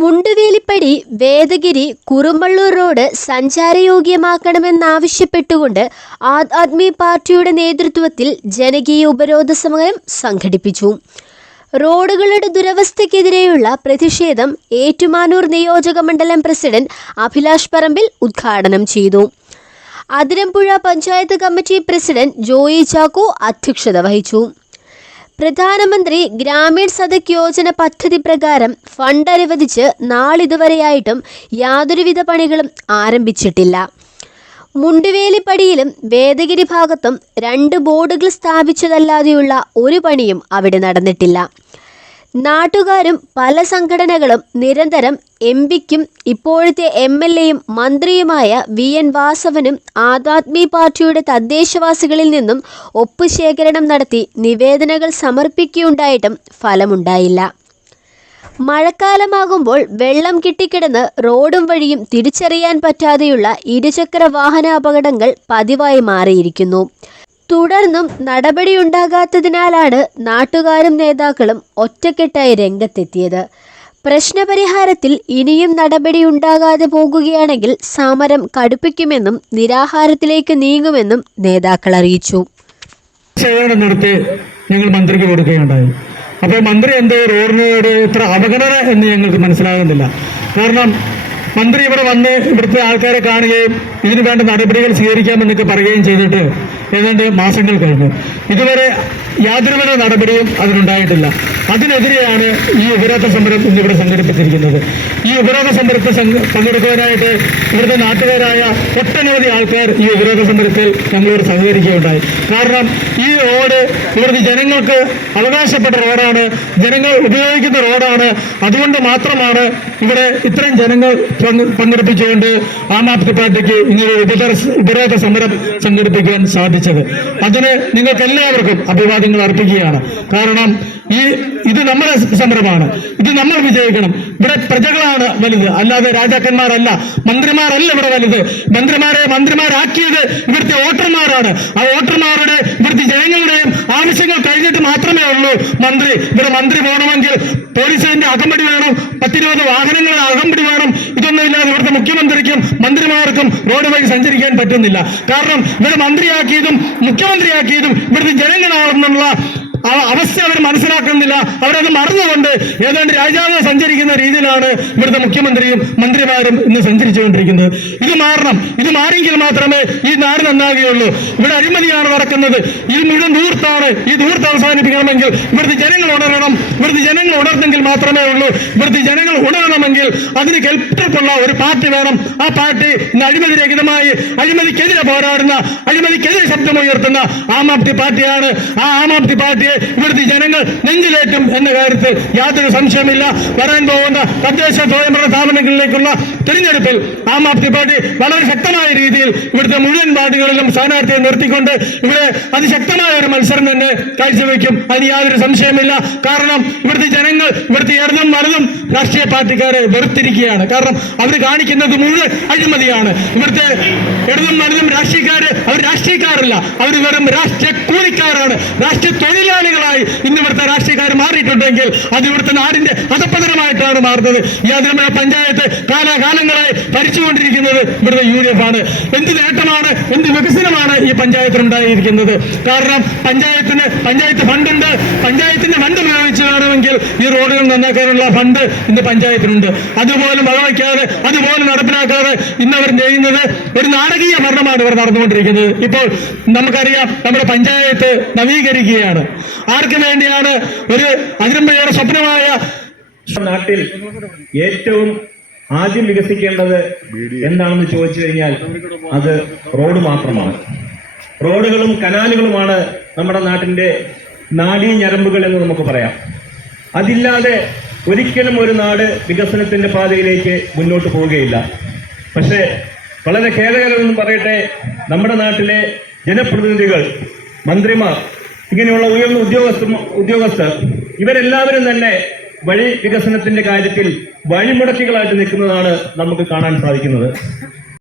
മുണ്ടുവേലിപ്പടി Vedagiri Kurumballoor road സഞ്ചാരയോഗ്യമാക്കണമെന്നാവശ്യപ്പെട്ടുകൊണ്ട് ആം ആദ്മി പാർട്ടിയുടെ നേതൃത്വത്തിൽ ജനകീയ ഉപരോധ സമരം സംഘടിപ്പിച്ചു. റോഡുകളുടെ ദുരവസ്ഥയ്ക്കെതിരെയുള്ള പ്രതിഷേധം ഏറ്റുമാനൂർ നിയോജക മണ്ഡലം പ്രസിഡന്റ് അഭിലാഷ് പറമ്പിൽ ഉദ്ഘാടനം ചെയ്തു. Athirampuzha panchayat committee president Joy Chacko അധ്യക്ഷത വഹിച്ചു. പ്രധാനമന്ത്രി ഗ്രാമീൺ സദക് യോജന പദ്ധതി പ്രകാരം ഫണ്ട് അനുവദിച്ച് നാളിതുവരെയായിട്ടും യാതൊരുവിധ പണികളും ആരംഭിച്ചിട്ടില്ല. മുണ്ടുവേലിപ്പടിയിലും വേദഗിരി ഭാഗത്തും രണ്ട് ബോർഡുകൾ സ്ഥാപിച്ചതല്ലാതെയുള്ള ഒരു പണിയും അവിടെ നടന്നിട്ടില്ല. നാട്ടുകാരും പല സംഘടനകളും നിരന്തരം എം പിക്കും ഇപ്പോഴത്തെ എം എൽ എയും മന്ത്രിയുമായ വി എൻ വാസവനും ആദാത്മി പാർട്ടിയുടെ തദ്ദേശവാസികളിൽ നിന്നും ഒപ്പ് ശേഖരണം നടത്തി നിവേദനങ്ങൾ സമർപ്പിക്കുകയുണ്ടായിട്ടും ഫലമുണ്ടായില്ല. മഴക്കാലമാകുമ്പോൾ വെള്ളം കിട്ടിക്കിടന്ന് റോഡും വഴിയും തിരിച്ചറിയാൻ പറ്റാതെയുള്ള ഇരുചക്ര വാഹന അപകടങ്ങൾ പതിവായി മാറിയിരിക്കുന്നു. തുടർന്നും നടപടിയുണ്ടാകാത്തതിനാലാണ് നാട്ടുകാരും നേതാക്കളും ഒറ്റക്കെട്ടായി രംഗത്തെത്തിയത്. പ്രശ്നപരിഹാരത്തിൽ ഇനിയും നടപടിയുണ്ടാകാതെ പോകുകയാണെങ്കിൽ സമരം കടുപ്പിക്കുമെന്നും നിരാഹാരത്തിലേക്ക് നീങ്ങുമെന്നും നേതാക്കൾ അറിയിച്ചു. ഞങ്ങൾ മന്ത്രിക്ക് കൊടുക്കുകയുണ്ടായി. അപ്പോൾ മന്ത്രി എന്ത് റോഡിനോട് ഇത്ര അവഗണന എന്ന് ഞങ്ങൾക്ക് മനസ്സിലാകുന്നില്ല. കാരണം മന്ത്രി ഇവിടെ വന്ന് ഇവിടുത്തെ ആൾക്കാരെ കാണുകയും ഇതിനു വേണ്ട നടപടികൾ സ്വീകരിക്കാമെന്നൊക്കെ പറയുകയും ചെയ്തിട്ട് ഏതാണ്ട് മാസങ്ങൾ കഴിഞ്ഞു. ഇതുവരെ യാതൊരുവിധ നടപടിയും അതിനുണ്ടായിട്ടില്ല. അതിനെതിരെയാണ് ഈ ഉപരോധ സമരം ഇന്നിവിടെ സംഘടിപ്പിച്ചിരിക്കുന്നത്. ഈ ഉപരോധ സമരത്തിൽ സംഘ- പങ്കെടുക്കുവാനായിട്ട് ഇവിടുത്തെ നാട്ടുകാരായ ഒട്ടനവധി ആൾക്കാർ ഈ ഉപരോധ സമരത്തിൽ ഞങ്ങളോട് സഹകരിക്കുകയുണ്ടായി. കാരണം ഈ റോഡ് ഇവിടുത്തെ ജനങ്ങൾക്ക് അവകാശപ്പെട്ട റോഡാണ് ജനങ്ങൾ ഉപയോഗിക്കുന്ന റോഡാണ്. അതുകൊണ്ട് മാത്രമാണ് ഇവിടെ ഇത്രയും ജനങ്ങൾ പങ്കെടുപ്പിച്ചുകൊണ്ട് ആം ആദ്മി പാർട്ടിക്ക് ഇങ്ങനെ ഉപരോധ സമരം സംഘടിപ്പിക്കാൻ സാധിച്ചത്. അതിന് നിങ്ങൾക്ക് എല്ലാവർക്കും അഭിവാദ്യങ്ങൾ അർപ്പിക്കുകയാണ്. കാരണം ഈ ഇത് നമ്മുടെ സമരമാണ്. ഇത് നമ്മൾ വിജയിക്കണം. ഇവിടെ പ്രജകളാണ് വലുത്. അല്ലാതെ രാജാക്കന്മാരല്ല. മന്ത്രിമാരല്ല ഇവിടെ വലുത്. മന്ത്രിമാരെ മന്ത്രിമാരാക്കിയത് ഇവിടുത്തെ വോട്ടർമാരാണ്. ആ വോട്ടർമാരുടെ ഇവിടുത്തെ ജനങ്ങളുടെയും ആവശ്യങ്ങൾ കഴിഞ്ഞിട്ട് മന്ത്രി ഇവിടെ മന്ത്രി പോകണമെങ്കിൽ പോലീസിന്റെ അകമ്പടി വേണം പത്തിരുപത് വാഹനങ്ങളുടെ അകമ്പടി വേണം. ഇതൊന്നുമില്ലാതെ ഇവിടുത്തെ മുഖ്യമന്ത്രിക്കും മന്ത്രിമാർക്കും റോഡ് വഴി സഞ്ചരിക്കാൻ പറ്റുന്നില്ല. കാരണം ഇവിടെ മന്ത്രിയാക്കിയതും മുഖ്യമന്ത്രിയാക്കിയതും ഇവിടുത്തെ ജനങ്ങളാണെന്നുള്ള ആ അവസ്ഥ അവർ മനസ്സിലാക്കുന്നില്ല. അവരത് മറന്നുകൊണ്ട് ഏതാണ്ട് രാജാവ് സഞ്ചരിക്കുന്ന രീതിയിലാണ് ഇവിടുത്തെ മുഖ്യമന്ത്രിയും മന്ത്രിമാരും ഇന്ന് സഞ്ചരിച്ചുകൊണ്ടിരിക്കുന്നത്. ഇത് മാറണം. ഇത് മാറിയെങ്കിൽ മാത്രമേ ഈ നാട് നന്നാകുകയുള്ളൂ. ഇവിടെ അഴിമതിയാണ് നടക്കുന്നത്. ഈ മുഴുവൻ ദൂർത്താണ് ഈ ദൂർത്ത് അവസാനിപ്പിക്കണമെങ്കിൽ ഇവിടുത്തെ ജനങ്ങൾ ഉണരണം. ഇവിടുത്തെ ജനങ്ങൾ ഉണർന്നെങ്കിൽ മാത്രമേ ഉള്ളൂ. ഇവിടുത്തെ ജനങ്ങൾ ഉണരണമെങ്കിൽ അതിന് കെൽപ്പുള്ള ഒരു പാർട്ടി വേണം. ആ പാർട്ടി ഇന്ന് അഴിമതി രഹിതമായി അഴിമതിക്കെതിരെ പോരാടുന്ന അഴിമതിക്കെതിരെ ശബ്ദമുയർത്തുന്ന ആം ആദ്മി പാർട്ടിയാണ്. ആ ആം ആദ്മി പാർട്ടിയെ ഇവിടുത്തെ ജനങ്ങൾ നെഞ്ചിലേറ്റും എന്ന കാര്യത്തിൽ യാതൊരു സംശയമില്ല വരാൻ പോകുന്ന തദ്ദേശ സ്വയംഭരണ സ്ഥാപനങ്ങളിലേക്കുള്ള തിരഞ്ഞെടുപ്പിൽ ആം ആദ്മി പാർട്ടി വളരെ ശക്തമായ രീതിയിൽ ഇവിടുത്തെ മുഴുവൻ പാർട്ടികളിലും സ്ഥാനാർത്ഥിയെ നിർത്തിക്കൊണ്ട് ഇവിടെ അതിശക്തമായ ഒരു മത്സരം തന്നെ കാഴ്ചവെക്കും. അതിന് യാതൊരു സംശയമില്ല കാരണം ഇവിടുത്തെ ജനങ്ങൾ ഇവിടുത്തെ ഇടതും വലതും രാഷ്ട്രീയ പാർട്ടിക്കാരെ വെറുത്തിരിക്കുകയാണ്. കാരണം അവർ കാണിക്കുന്നത് മുഴുവൻ അഴിമതിയാണ്. ഇവിടുത്തെ ഇടതും വലതും രാഷ്ട്രീയക്കാര് അവർ രാഷ്ട്രീയക്കാരല്ല അവർ വെറും രാഷ്ട്രീയ കൂലിക്കാരാണ്. രാഷ്ട്രീയ തൊഴിലാളികളായി ഇന്ന് ഇവിടുത്തെ രാഷ്ട്രീയക്കാർ മാറിയിട്ടുണ്ടെങ്കിൽ അത് ഇവിടുത്തെ നാടിന്റെ അധപ്പതനമായിട്ടാണ് മാറുന്നത്. ഈ അതിരമ്പുഴ പഞ്ചായത്ത് കാലാകാലങ്ങളായി ഭരിച്ചുകൊണ്ടിരിക്കുന്നത് ഇവിടുത്തെ യു ഡി എഫ് ആണ്. എന്ത് നേട്ടമാണ് എന്ത് വികസനമാണ് ഈ പഞ്ചായത്തിനുണ്ടായിരിക്കുന്നത്? കാരണം പഞ്ചായത്തിന് പഞ്ചായത്ത് ഫണ്ടുണ്ട്. പഞ്ചായത്തിന്റെ ഫണ്ട് ഉപയോഗിച്ച് വേണമെങ്കിൽ ഈ റോഡുകൾ നന്നാക്കാനുള്ള ഫണ്ട് ഇന്ന് പഞ്ചായത്തിനുണ്ട്. അതുപോലും വകവയ്ക്കാതെ അതുപോലും നടപ്പിലാക്കാതെ ഇന്ന് അവർ ചെയ്യുന്നത് ഒരു നാടകീയ ഭരണമാണ് ഇവർ നടന്നുകൊണ്ടിരിക്കുന്നത്. ഇപ്പോൾ നമുക്കറിയാം നമ്മുടെ പഞ്ചായത്ത് നവീകരിക്കുകയാണ്. ആർക്ക് വേണ്ടിയാണ് ഒരു അതിരമ്പയുടെ സ്വപ്നമായ നാട്ടിൽ ഏറ്റവും ആദ്യം വികസിക്കേണ്ടത് എന്താണെന്ന് ചോദിച്ചു കഴിഞ്ഞാൽ അത് റോഡ് മാത്രമാണ്. റോഡുകളും കനാലുകളുമാണ് നമ്മുടെ നാട്ടിന്റെ നാടീ ഞരമ്പുകൾ എന്ന് നമുക്ക് പറയാം. അതില്ലാതെ ഒരിക്കലും ഒരു നാട് വികസനത്തിന്റെ പാതയിലേക്ക് മുന്നോട്ട് പോവുകയില്ല. പക്ഷേ വളരെ ഖേദകരമെന്ന് പറയട്ടെ നമ്മുടെ നാട്ടിലെ ജനപ്രതിനിധികൾ മന്ത്രിമാർ ഇങ്ങനെയുള്ള ഉയർന്ന ഉദ്യോഗസ്ഥ ഉദ്യോഗസ്ഥർ ഇവരെല്ലാവരും തന്നെ വഴി വികസനത്തിന്റെ കാര്യത്തിൽ വഴിമുടക്കികളായിട്ട് നിൽക്കുന്നതാണ് നമുക്ക് കാണാൻ സാധിക്കുന്നത്.